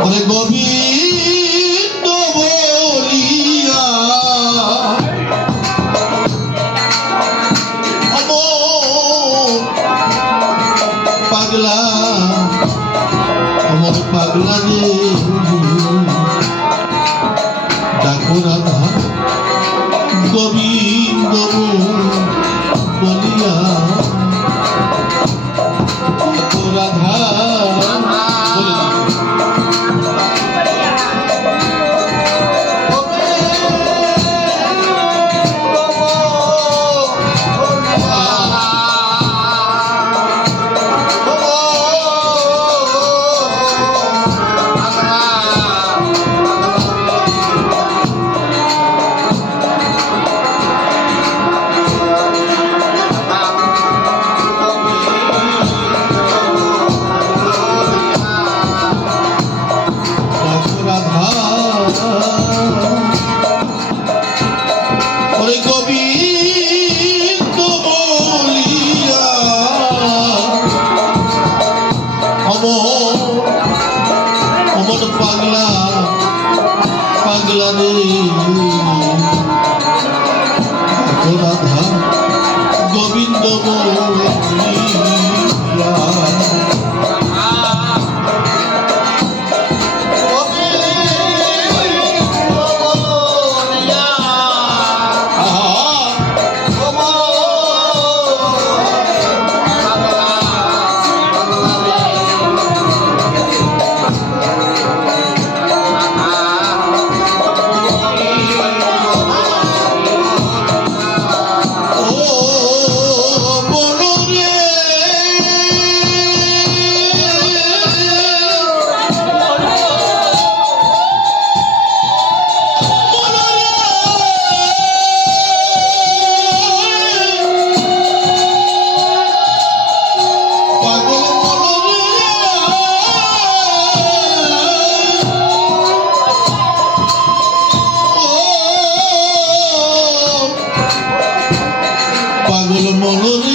ওরে গোবিন্দ বলিয়া পাগলা আমার পাগলা রে ডাকো রাধা গোবিন্দ বলিয়া রাধা পাগলা পাগলা রে রাধা গোবিন্দ বলিয়া পাগল মলরে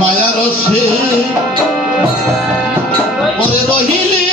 মায়া রসে পরে রহিলি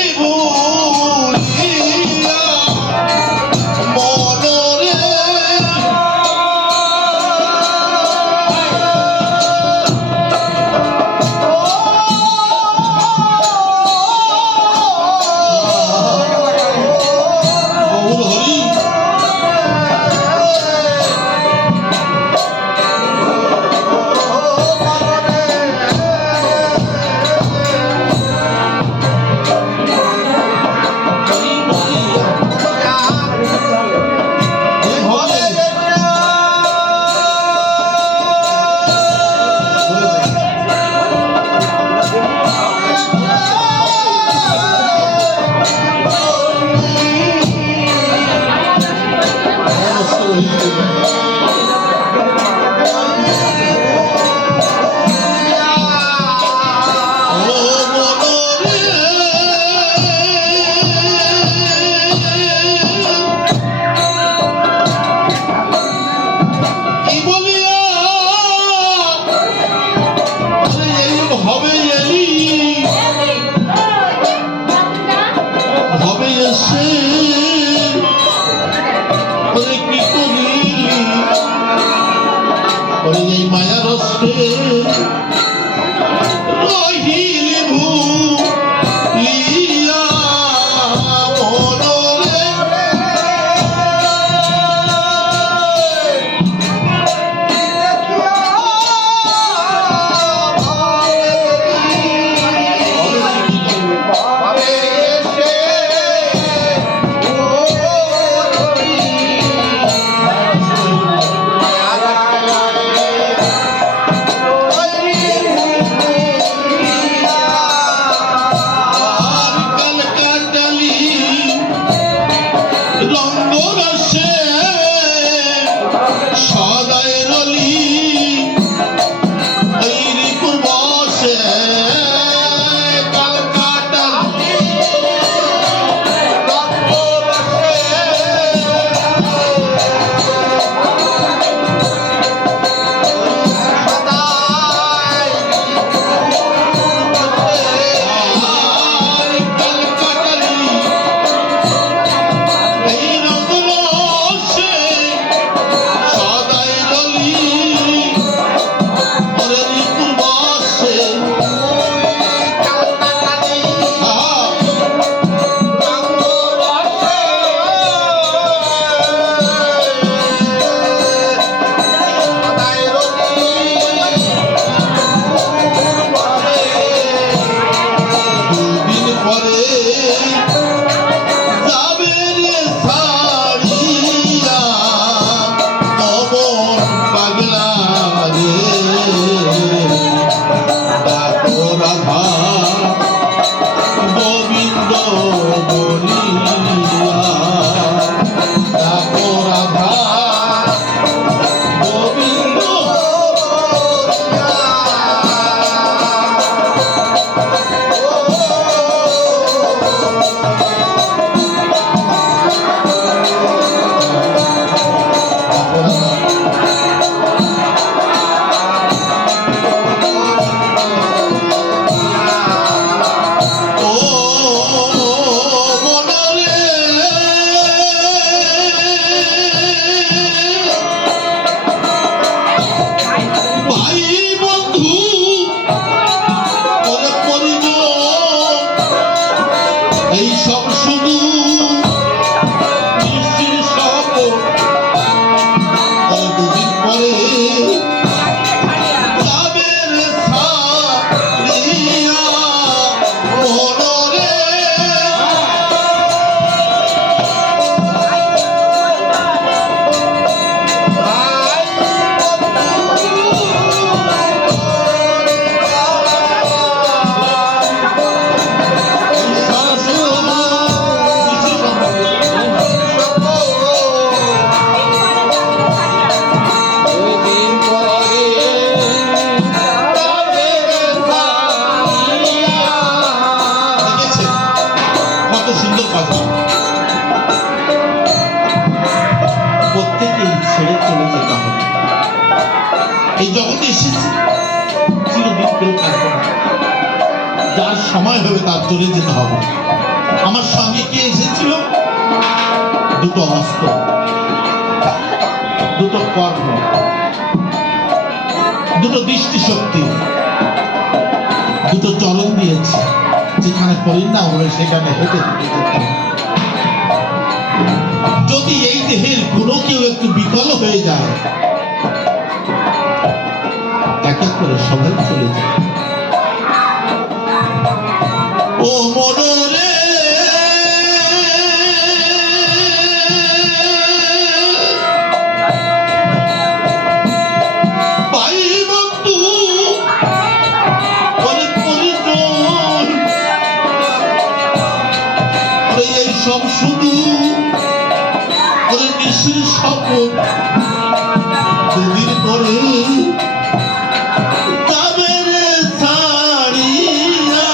এই সব শুধু নিশির শপথ। আর দুদিন পরে যাবে রে ছাড়িয়া মনরে। সুন্দর কথা। প্রত্যেকেই ছেড়ে চলে যেতে হবে। এই জগতে এসেছি চিরদিন কেউ থাকবে না। যার সময় হবে তার চলে যেতে হবে। আমার সঙ্গে কে এসেছিল? দুটো হস্ত, দুটো কর্ণ, দুটো দৃষ্টিশক্তি, দুটো চরণ দিয়েছে। যেখানে পরিণাম হবে সেখানে হেঁটে হেঁটে যেতে হবে। যদি এই দেহের কোনো কেউ একটু বিকল হয়ে যায়, এক এক করে সবাই চলে যায়। ও মনরে ভাই বন্ধু পরিজন, এই সব শুধু নিশির শপথ। দুদিন পরে যাবে রে ছাড়িয়া।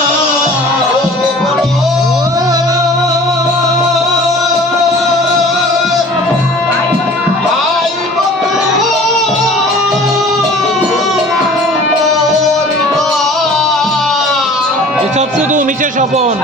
এসব শুধু নিচে স্বপন।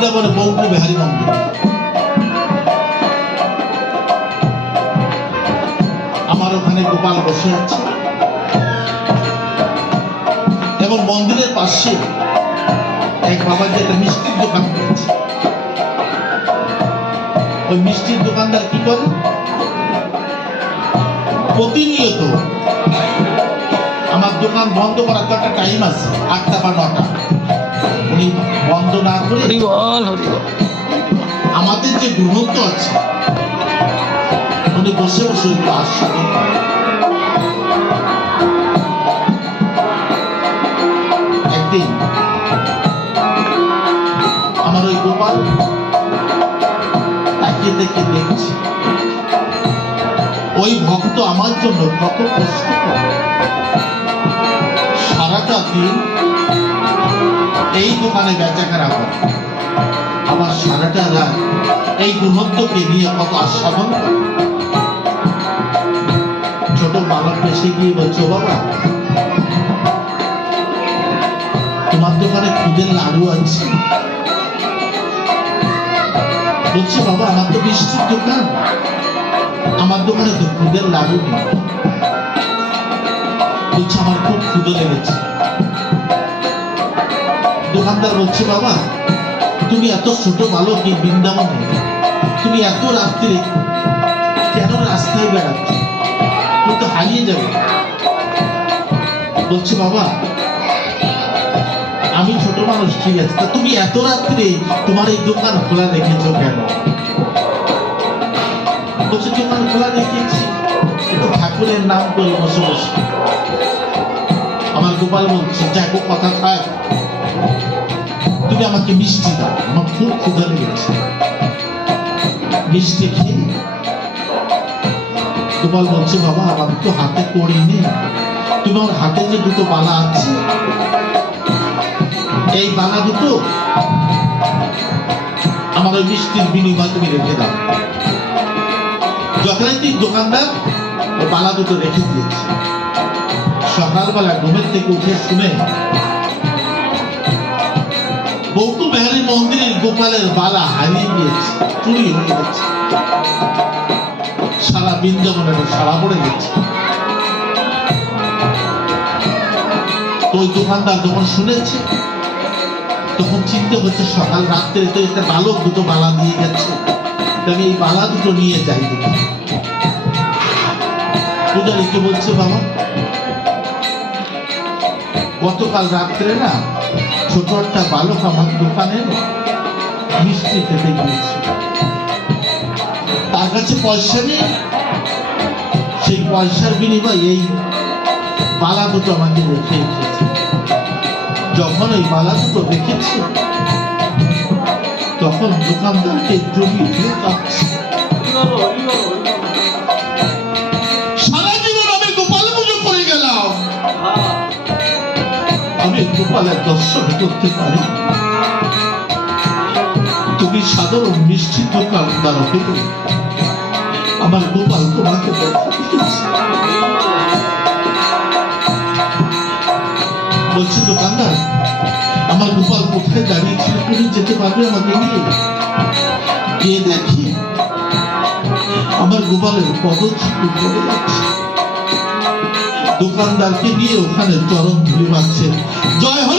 বৃন্দাবনে বঙ্কু বিহারী মন্দির। আমার ওখানে গোপাল বসে আছে এবং মন্দিরের পাশে এক বাবাজি একটা মিষ্টির দোকান করেছে। ওই মিষ্টির দোকানদার কি করে, প্রতিনিয়ত আমার দোকান বন্ধ করার তো একটা টাইম আছে, 8টা বা 9টা, উনি বন্ধ না করে হরি বল হরি বল। আমাদের যে গ্রহত্ব আছে উনি বসে বসে একটু আস্বাদন করেন। একদিন আমার ওই গোপাল তাকিয়ে দেখে দেখছি ওই ভক্ত আমার জন্য কত কষ্ট করে। সারাটা দিন এই দোকানে বেচাকেনা করে, আবার সারাটা রাত এই গুণত্বকে নিয়ে কত আস্বাদন করে। ছোট বালক এসে গিয়ে বলছো, বাবা তোমার দোকানে খুদের লাড়ু আছে? বলছে, বাবা আমার তো মিষ্টির দোকান, আমার দোকানে তো খুদের লাড়ু নেই। বলছে, আমার খুব ক্ষুধা লেগেছে। দোকানদার বলছে, বাবা তুমি এত ছোট বালক এই বৃন্দাবনে, তুমি এত রাত্রে কেন রাস্তায় বেড়াচ্ছ? তুমি তো হারিয়ে যাবে। বলছে, বাবা আমি ছোট মানুষ, ঠিক আছে, তা তুমি এত রাত্রে তোমার এই দোকান খোলা রেখেছো কেন? বলছে, দোকান খোলা রেখেছি একটু ঠাকুরের নাম করে বসে বসে। আমার গোপাল বলছে, যাকো কথা থাক, তুমি আমাকে মিষ্টি দাও, আমার খুব ক্ষুধা লেগেছে। মিষ্টি খেয়ে গোপাল বলছে, বাবা আমার তো হাতে কড়ি নেই, তুমি আমার হাতে যে দুটো বালা আছে, এই বালা দুটো আমার ওই মিষ্টির বিনিময় তুমি রেখে দাও। যথারীতি দোকানদার ওই বালা দুটো রেখে দিয়েছে। সকালবেলা ঘুমের থেকে উঠে শুনে বঙ্কু বিহারী মন্দিরের গোপালের বালা হারিয়ে গিয়েছে, চুরি হয়ে গেছে। সারা বৃন্দাবনে সারা পড়ে গেছে। ওই দোকানদার যখন শুনেছে তখন চিন্তা হচ্ছে, সকাল রাত্রে তো একটা বালক দুটো বালা দিয়ে গেছে, আমি এই বালা দুটো নিয়ে যাই দেখি। পূজারীকে বলছে, বাবা গতকাল রাত্রে না ছোট একটা বালক আমার দোকানে মিষ্টি খেতে গিয়েছে, তার কাছে পয়সা নেই, সেই পয়সার বিনিময়ে এই বালা দুটো আমাকে রেখে এসেছে। যখন ওই বালা দুটো দেখেছে তখন দোকানদারকে জড়িয়ে ধরে কাঁদছে। সারা জীবন আমি গোপাল পুজো করে গেলাম, আমি গোপালের দর্শন করতে পারি, তুমি সাধারণ মিষ্টি দোকানদার হয়ে আমার গোপাল তোমাকে দেখা দিয়েছে। বলছি, দোকানদার আমার গোপাল কোথায় দাঁড়িয়েছিল, তুমি যেতে পারবে আমাকে নিয়ে? গিয়ে দেখি আমার গোপালের পদচিহ্ন পড়ে যাচ্ছে। দোকানদারকে নিয়ে ওখানে চরণ ধুলি মারছে, জয় হো